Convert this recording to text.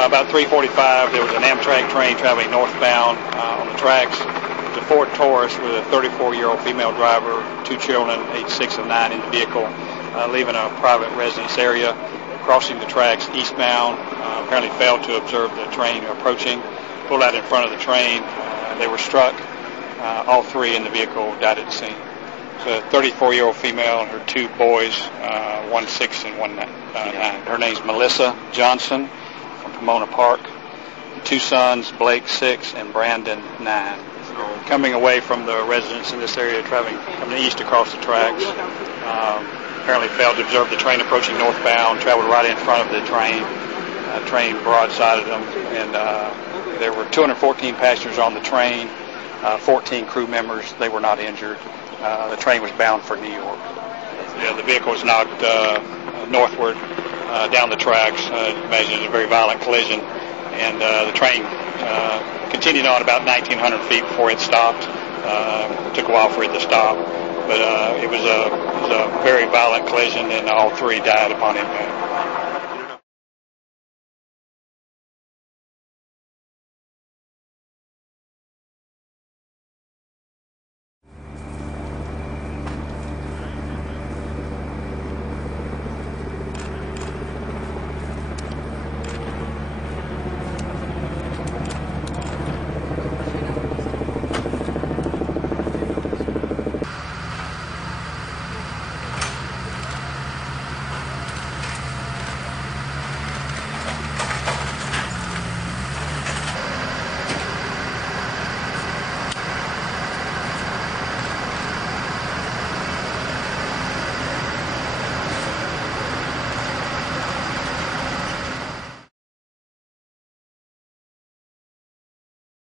About 3:45, there was an Amtrak train traveling northbound on the tracks. It was a Ford Taurus with a 34-year-old female driver, 2 children, aged 6 and 9, in the vehicle, leaving a private residence area, crossing the tracks eastbound. Apparently failed to observe the train approaching, pulled out in front of the train. They were struck. All 3 in the vehicle died at the scene. It's a 34-year-old female and her 2 boys, 1 6 and 1 9. Her name's Melissa Johnson from Pomona Park. 2 sons, Blake 6 and Brandon 9. Coming away from the residence in this area, traveling from the east across the tracks. Apparently failed to observe the train approaching northbound, traveled right in front of the train. Train broadsided them, and there were 214 passengers on the train, 14 crew members. They were not injured. The train was bound for New York. Yeah, the vehicle was knocked northward down the tracks. Imagine it was a very violent collision, and the train continued on about 1,900 feet before it stopped. It took a while for it to stop, but it was a very violent collision, and all 3 died upon impact.